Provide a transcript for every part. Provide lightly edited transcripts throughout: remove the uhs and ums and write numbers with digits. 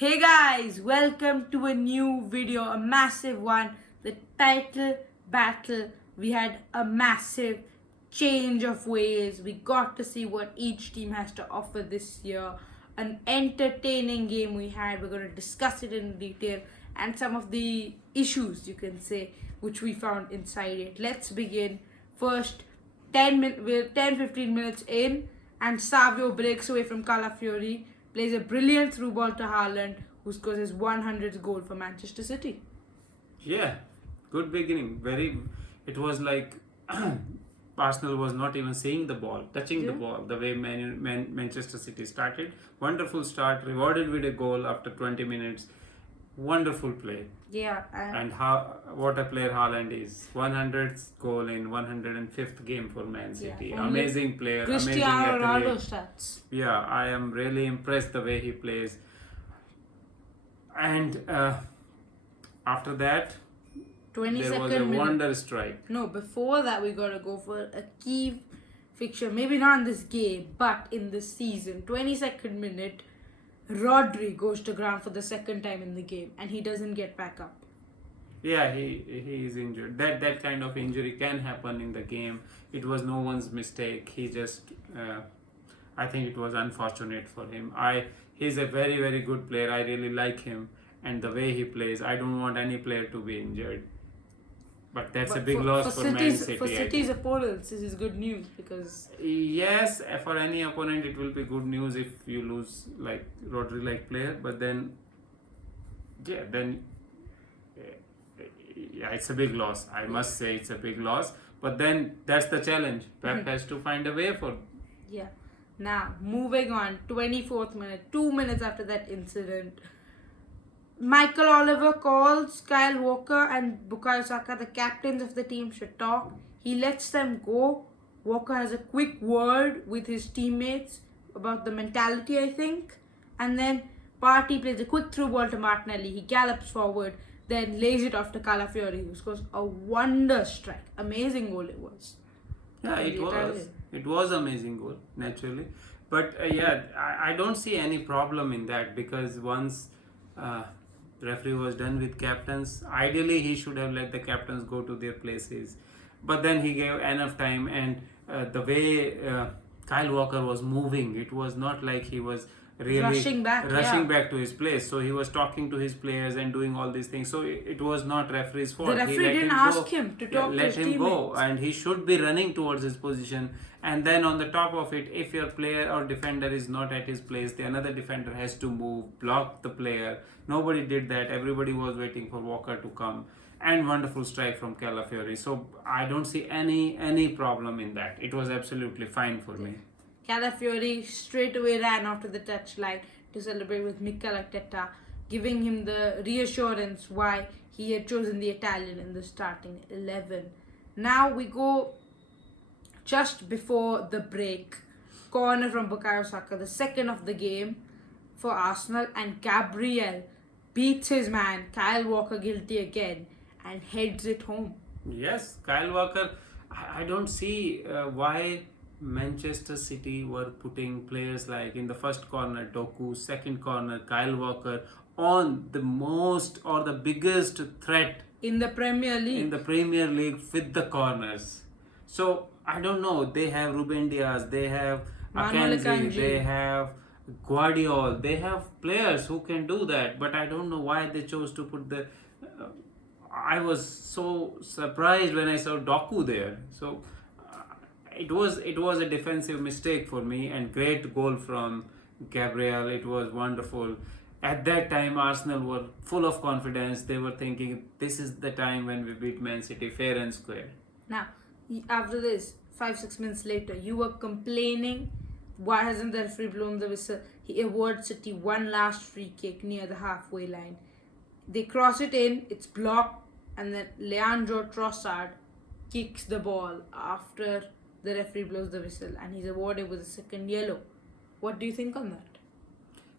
Hey guys, welcome to a new video, a massive one, the title battle. We had a massive change of ways. We got to see what each team has to offer this year. An entertaining game we had. We're going to discuss it in detail and some of the issues, you can say, which we found inside it. Let's begin. First, 10-15 minutes in, and Savio breaks away from Calafiori, plays a brilliant through ball to Haaland, who scores his 100th goal for Manchester City. Yeah, good beginning. It was like Arsenal was not even seeing the ball, touching the ball, the way Manchester City started. Wonderful start, rewarded with a goal after 20 minutes. Wonderful play. Yeah. And what a player Haaland is. 100th goal in 105th game for Man City. Yeah, amazing player. Cristiano amazing Ronaldo athlete. stats. Yeah, I am really impressed the way he plays. And after that, 22nd there was a minute. wonder strike. No, before that we gotta go for a key fixture. Maybe not in this game, but in this season. 22nd minute, Rodri goes to ground for the second time in the game, and he doesn't get back up. Yeah, he is injured. That kind of injury can happen in the game. It was no one's mistake. He just, I think it was unfortunate for him. He's a very good player. I really like him and the way he plays. I don't want any player to be injured. But that's a big loss for Man City. For City's opponents, this is good news because... Yes, for any opponent it will be good news if you lose like Rodri-like player. But then, yeah, it's a big loss. I must say it's a big loss. But then that's the challenge. Pep has to find a way for... Yeah. Now, moving on, 24th minute, 2 minutes after that incident, Michael Oliver calls Kyle Walker and Bukayo Saka, the captains of the team, should talk. He lets them go. Walker has a quick word with his teammates about the mentality, I think. And then Partey plays a quick through ball to Martinelli. He gallops forward, then lays it off to Calafiori, who scores a wonder strike. Amazing goal it was. Yeah, it was. Italian. It was amazing goal, naturally. But I don't see any problem in that because once referee was done with captains, ideally he should have let the captains go to their places. But then he gave enough time, and the way Kyle Walker was moving, it was not like he was really rushing back to his place. So he was talking to his players and doing all these things. So it was not referee's fault. The referee didn't ask him to talk to his Let him go, teammates. and he should be running towards his position. And then on the top of it, if your player or defender is not at his place, the another defender has to move, block the player. Nobody did that. Everybody was waiting for Walker to come. And wonderful strike from Calafiori. So I don't see any problem in that. It was absolutely fine for me. Calafiori straight away ran out to the touchline to celebrate with Mikel Arteta, giving him the reassurance why he had chosen the Italian in the starting 11. Now we go just before the break. Corner from Bukayo Saka, the second of the game for Arsenal, and Gabriel beats his man, Kyle Walker, guilty again and heads it home. Yes, Kyle Walker, I don't see why Manchester City were putting players like in the first corner Doku, second corner Kyle Walker on the most or the biggest threat in the Premier League with the corners. So I don't know, they have Ruben Diaz, they have Akanji, they have Guardiola, they have players who can do that, but I don't know why they chose to put the I was so surprised when I saw Doku there. So it was a defensive mistake for me, and great goal from Gabriel. It was wonderful. At that time, Arsenal were full of confidence. They were thinking, this is the time when we beat Man City fair and square. Now, after this, 5-6 minutes later, you were complaining, why hasn't the referee blown the whistle? He awards City one last free kick near the halfway line. They cross it in, it's blocked, and then Leandro Trossard kicks the ball after the referee blows the whistle, and he's awarded with a second yellow. What do you think on that?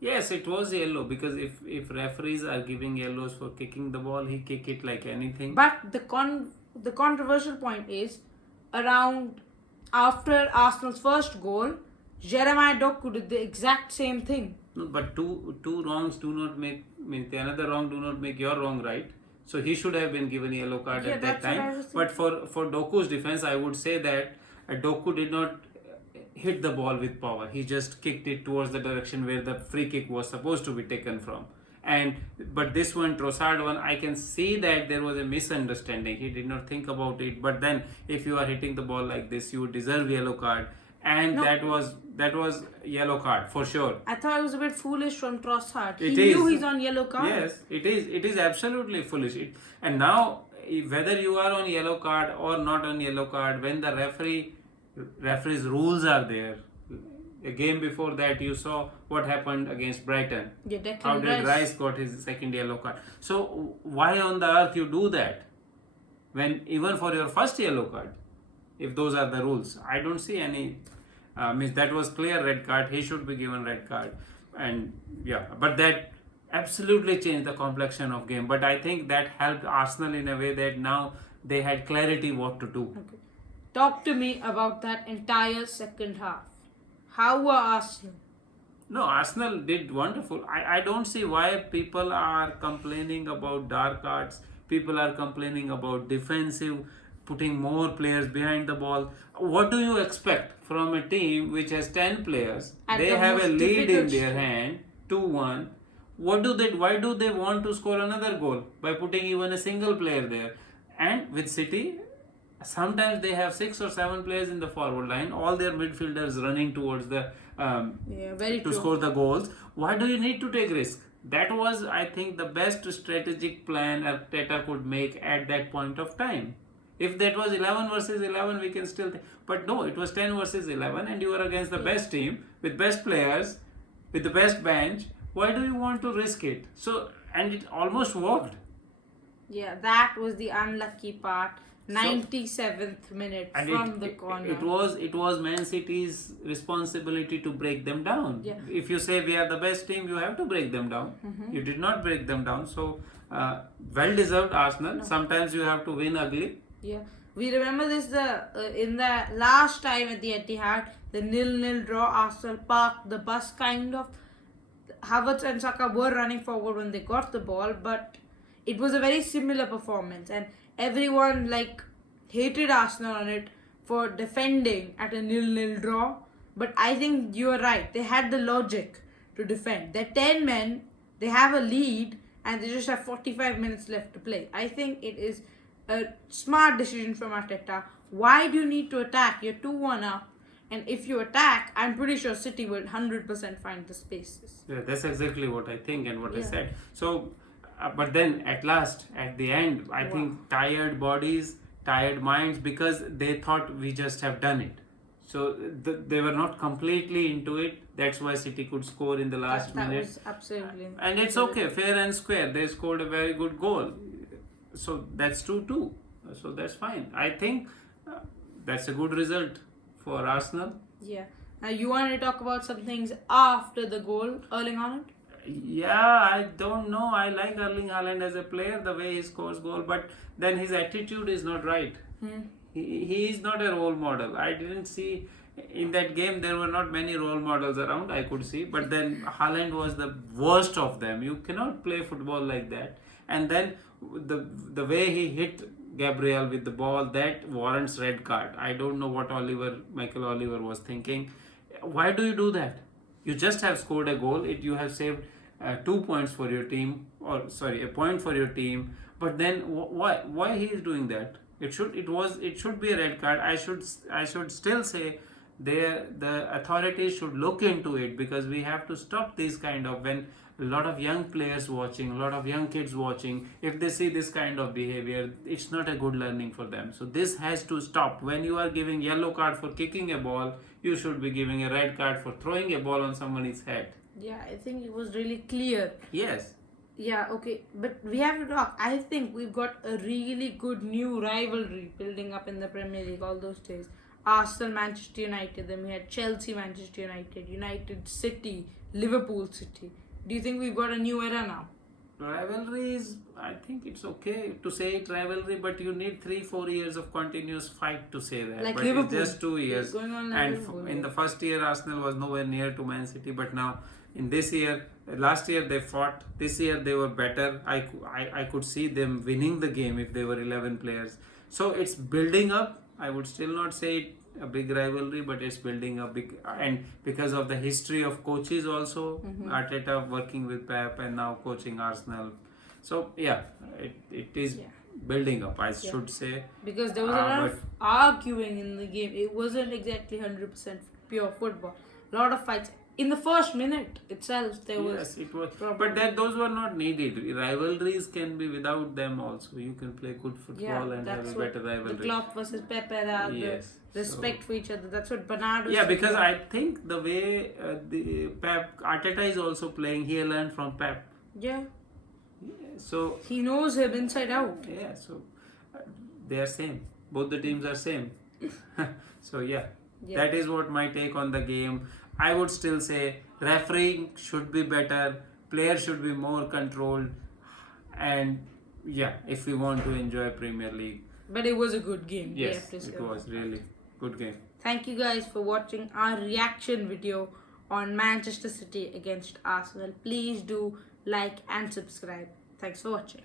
Yes, it was yellow, because if referees are giving yellows for kicking the ball, he kick it like anything. But the controversial point is, around after Arsenal's first goal, Jeremiah Doku did the exact same thing. No, but two wrongs do not make, means the another wrong do not make your wrong right. So he should have been given a yellow card Yeah, at that that's what I time. was But for Doku's defense, I would say that Doku did not hit the ball with power. He just kicked it towards the direction where the free kick was supposed to be taken from. And but this one, Trossard one, I can see that there was a misunderstanding. He did not think about it. But then, if you are hitting the ball like this, you deserve yellow card. And No. that was yellow card for sure. I thought it was a bit foolish from Trossard. He It knew is. he's on yellow card. Yes, it is. It is absolutely foolish. And now, whether you are on yellow card or not on yellow card, when the referee's rules are there. A game before that, you saw what happened against Brighton. Yeah, Declan How did Rice got his second yellow card? So why on the earth you do that? When even for your first yellow card, if those are the rules, I don't see any. Means that was clear red card. He should be given red card, and yeah, but that absolutely changed the complexion of game. But I think that helped Arsenal in a way that now they had clarity what to do. Okay. Talk to me about that entire second half. How were Arsenal? No, Arsenal did wonderful. I don't see why people are complaining about dark arts. People are complaining about defensive, putting more players behind the ball. What do you expect from a team which has 10 players? At They the have a most lead in difficult their stage. hand, 2-1. Why do they want to score another goal by putting even a single player there? And with City, sometimes they have 6 or 7 players in the forward line, all their midfielders running towards the Yeah, very to true. score the goals. Why do you need to take risk? That was, I think, the best strategic plan Arteta could make at that point of time. If that was 11 versus 11, we can still think. But no, it was 10 versus 11, and you were against the best team with best players, with the best bench. Why do you want to risk it? So, and it almost worked. Yeah, that was the unlucky part. 97th minute And from the corner. It was Man City's responsibility to break them down. Yeah. If you say we are the best team, you have to break them down. You did not break them down. So well deserved Arsenal. Sometimes you have to win ugly. Yeah, we remember this in the last time at the Etihad, the 0-0 draw. Arsenal parked the bus kind of. Havertz and Saka were running forward when they got the ball, but it was a very similar performance, and everyone hated Arsenal on it for defending at a 0-0 draw. But I think you are right. They had the logic to defend. They're 10 men. They have a lead, and they just have 45 minutes left to play. I think it is a smart decision from Arteta. Why do you need to attack? You're 2-1 up. And if you attack, I'm pretty sure City will 100% find the spaces. Yeah, that's exactly what I think and what I Yeah. said. So, but then at last, at the end, I think tired bodies, tired minds, because they thought we just have done it. So they were not completely into it. That's why City could score in the last That minute. was absolutely. And it's okay, fair and square. They scored a very good goal. So that's 2-2. So that's fine. I think that's a good result for Arsenal. Yeah. Now you want to talk about some things after the goal, Erling Haaland? Yeah, I don't know. I like Erling Haaland as a player, the way he scores goal, but then his attitude is not right. He is not a role model. I didn't see in that game, there were not many role models around, I could see, but then Haaland was the worst of them. You cannot play football like that. And then the way he hit Gabriel with the ball, that warrants red card. I don't know what Michael Oliver was thinking. Why do you do that? You just have scored a goal. You have saved 2 points for your team, or sorry, a point for your team. But then why he is doing that? It should be a red card. I should still say the authorities should look into it, because we have to stop this kind of, when a lot of young players watching, a lot of young kids watching, if they see this kind of behavior, it's not a good learning for them. So this has to stop. When you are giving yellow card for kicking a ball, you should be giving a red card for throwing a ball on somebody's head. Yeah, I think it was really clear. Yes. Yeah, okay, but we have to talk. I think we've got a really good new rivalry building up in the Premier League all those days. Arsenal, Manchester United, then we had Chelsea, Manchester United, United City, Liverpool City. Do you think we've got a new era now? Rivalries, I think it's okay to say it rivalry, but you need 3-4 years of continuous fight to say that. Like but Liverpool. it's just 2 years. It's going on like And Liverpool, in yeah. the first year, Arsenal was nowhere near to Man City, but now in this year, last year they fought. This year they were better. I could see them winning the game if they were 11 players. So it's building up. I would still not say it a big rivalry, but it's building up big, and because of the history of coaches also, Arteta working with Pep and now coaching Arsenal. So yeah, it is building up, I should say. Because there was a lot of arguing in the game. It wasn't exactly 100% pure football. A lot of fights. In the first minute itself, there was. Yes, it was. But those were not needed. Rivalries can be without them also. You can play good football and have a better rivalry. The Klopp versus Pep era, the respect for each other. That's what Bernardo. Yeah, because I think the way the Pep Arteta is also playing, he learned from Pep. Yeah. So he knows him inside out. Yeah, so they are same. Both the teams are same. So that is what my take on the game. I would still say refereeing should be better, players should be more controlled, and if we want to enjoy Premier League. But it was a good game. Yes, it was really good game. Thank you guys for watching our reaction video on Manchester City against Arsenal. Please do like and subscribe. Thanks for watching.